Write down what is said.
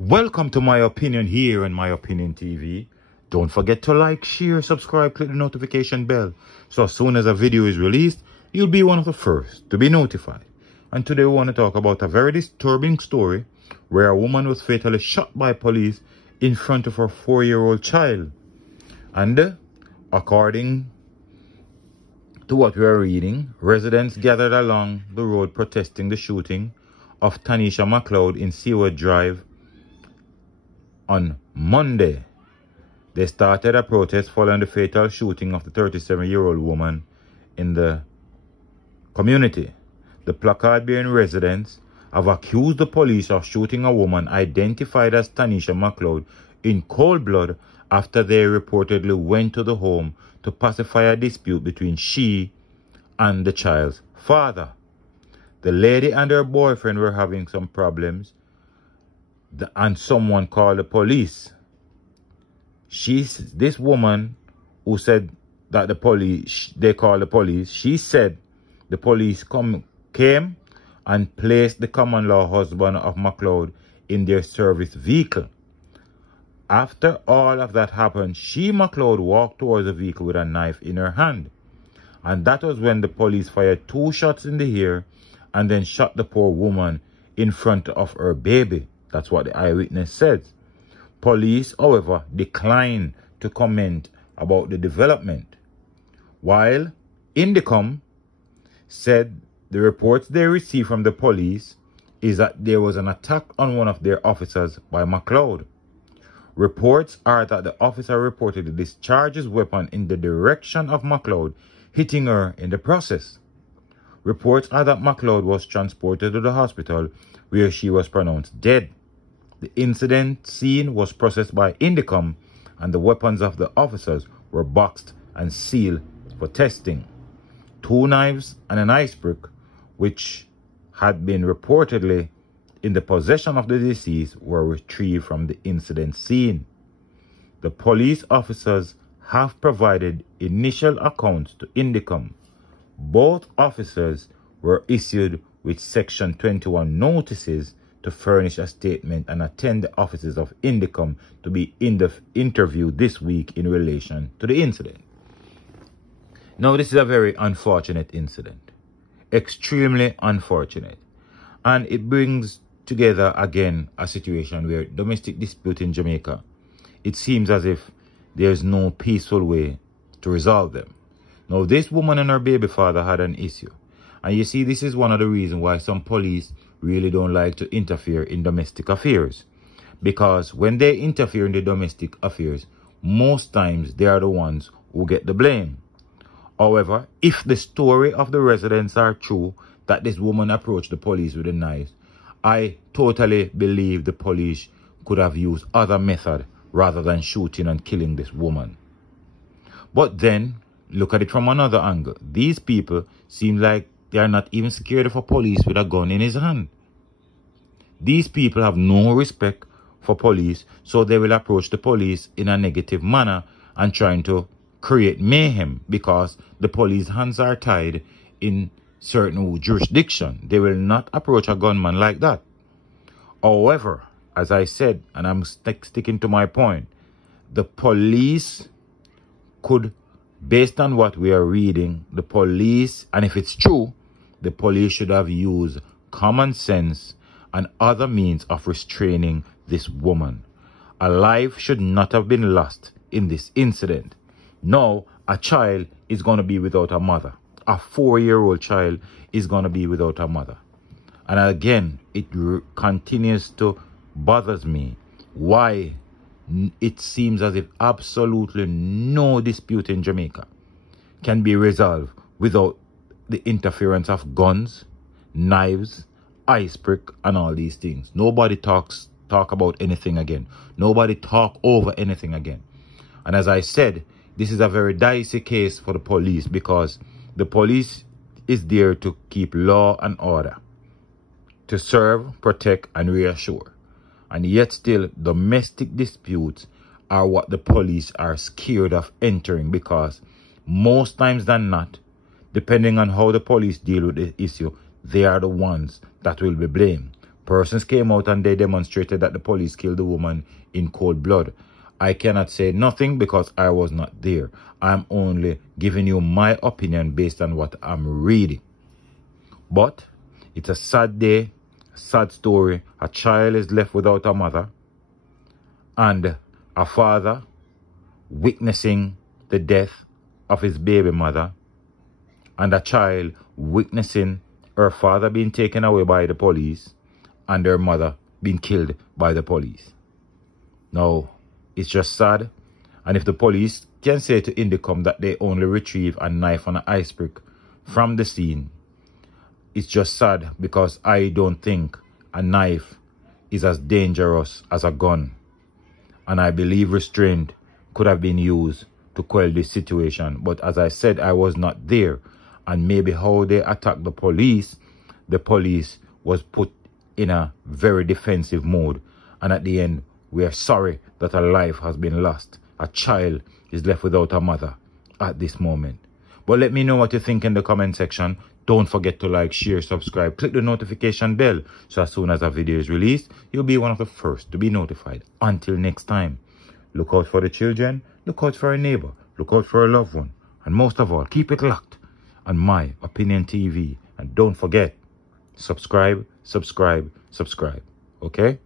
Welcome to My Opinion here on My Opinion TV. Don't forget to like, share, subscribe, click the notification bell. So as soon as a video is released, you'll be one of the first to be notified. And today we want to talk about a very disturbing story where a woman was fatally shot by police in front of her 4-year-old child. And according to what we are reading, residents gathered along the road protesting the shooting of Tanisha McLeod in Seaward Drive on Monday. They started a protest following the fatal shooting of the 37-year-old woman in the community. The placard-bearing residents have accused the police of shooting a woman identified as Tanisha McLeod in cold blood after they reportedly went to the home to pacify a dispute between she and the child's father. The lady and her boyfriend were having some problems, and someone called the police. This woman who said that they called the police, she said the police came and placed the common law husband of McLeod in their service vehicle. After all of that happened, McLeod walked towards the vehicle with a knife in her hand. And that was when the police fired 2 shots in the air and then shot the poor woman in front of her baby. That's what the eyewitness said. Police, however, declined to comment about the development, while Indicom said the reports they received from the police is that there was an attack on one of their officers by McLeod. Reports are that the officer reportedly discharged his weapon in the direction of McLeod, hitting her in the process. Reports are that McLeod was transported to the hospital where she was pronounced dead. The incident scene was processed by Indicom and the weapons of the officers were boxed and sealed for testing. 2 knives and an ice pick, which had been reportedly in the possession of the deceased, were retrieved from the incident scene. The police officers have provided initial accounts to Indicom. Both officers were issued with Section 21 notices to furnish a statement and attend the offices of Indicom to be interviewed this week in relation to the incident. Now, this is a very unfortunate incident. Extremely unfortunate. And it brings together again a situation where domestic dispute in Jamaica, it seems as if there's no peaceful way to resolve them. Now, this woman and her baby father had an issue. And you see, this is one of the reasons why some police really don't like to interfere in domestic affairs. Because when they interfere in the domestic affairs, most times they are the ones who get the blame. However, if the story of the residents are true, that this woman approached the police with a knife, I totally believe the police could have used other method rather than shooting and killing this woman. But then, look at it from another angle. These people seem like they are not even scared of a police with a gun in his hand. These people have no respect for police, so they will approach the police in a negative manner and trying to create mayhem because the police hands are tied in certain jurisdiction. They will not approach a gunman like that. However, as I said, and I'm sticking to my point, the police could, based on what we are reading, the police, and if it's true, the police should have used common sense and other means of restraining this woman. A life should not have been lost in this incident. Now, a child is going to be without a mother. A 4-year-old child is going to be without a mother. And again, it continues to bother me why it seems as if absolutely no dispute in Jamaica can be resolved without the interference of guns, knives, ice pick, and all these things. Nobody talk about anything again. Nobody talk over anything again. And as I said, this is a very dicey case for the police because the police is there to keep law and order, to serve, protect, and reassure. And yet still, domestic disputes are what the police are scared of entering because most times than not, depending on how the police deal with the issue, they are the ones that will be blamed. Persons came out and they demonstrated that the police killed the woman in cold blood. I cannot say nothing because I was not there. I'm only giving you my opinion based on what I'm reading. But it's a sad day, a sad story. A child is left without a mother and a father witnessing the death of his baby mother, and a child witnessing her father being taken away by the police and her mother being killed by the police. Now, it's just sad. And if the police can say to Indicom that they only retrieve a knife and an ice pick from the scene, it's just sad because I don't think a knife is as dangerous as a gun. And I believe restraint could have been used to quell this situation. But as I said, I was not there. And maybe how they attacked the police was put in a very defensive mode. And at the end, we are sorry that a life has been lost. A child is left without a mother at this moment. But let me know what you think in the comment section. Don't forget to like, share, subscribe, click the notification bell so as soon as a video is released, you'll be one of the first to be notified. Until next time, look out for the children, look out for a neighbor, look out for a loved one, and most of all, keep it locked on My Opinion TV. And don't forget, subscribe, subscribe, subscribe. Okay?